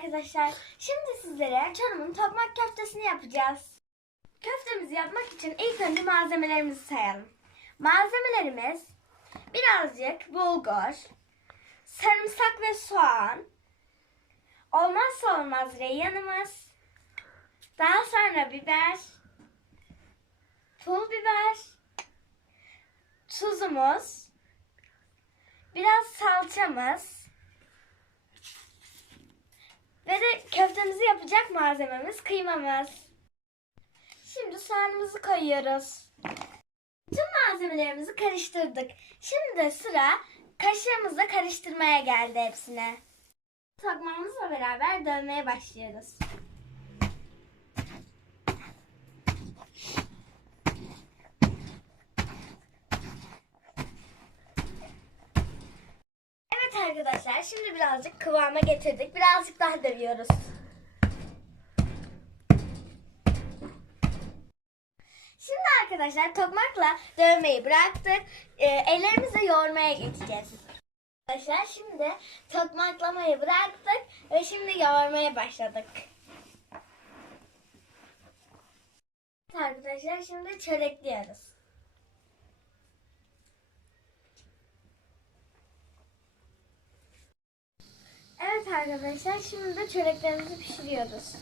arkadaşlar. Şimdi sizlere Çorum'un tokmak köftesini yapacağız. Köftemizi yapmak için ilk önce malzemelerimizi sayalım. Malzemelerimiz birazcık bulgur, sarımsak ve soğan, olmazsa olmaz reyyanımız, daha sonra biber, pul biber, tuzumuz, biraz salçamız, ve de köftemizi yapacak malzememiz kıymamız. Şimdi soğanımızı koyuyoruz. Tüm malzemelerimizi karıştırdık. Şimdi de sıra kaşığımızla karıştırmaya geldi hepsine. Tokmağımızla beraber dövmeye başlıyoruz. Evet arkadaşlar şimdi birazcık kıvama getirdik. Birazcık daha dövüyoruz. Arkadaşlar tokmakla dövmeyi bıraktık. Ee, ellerimizle yoğurmaya geçeceğiz. Arkadaşlar şimdi tokmaklamayı bıraktık ve şimdi yoğurmaya başladık. Arkadaşlar şimdi çörekliyoruz. Evet arkadaşlar şimdi de çöreklerimizi pişiriyoruz.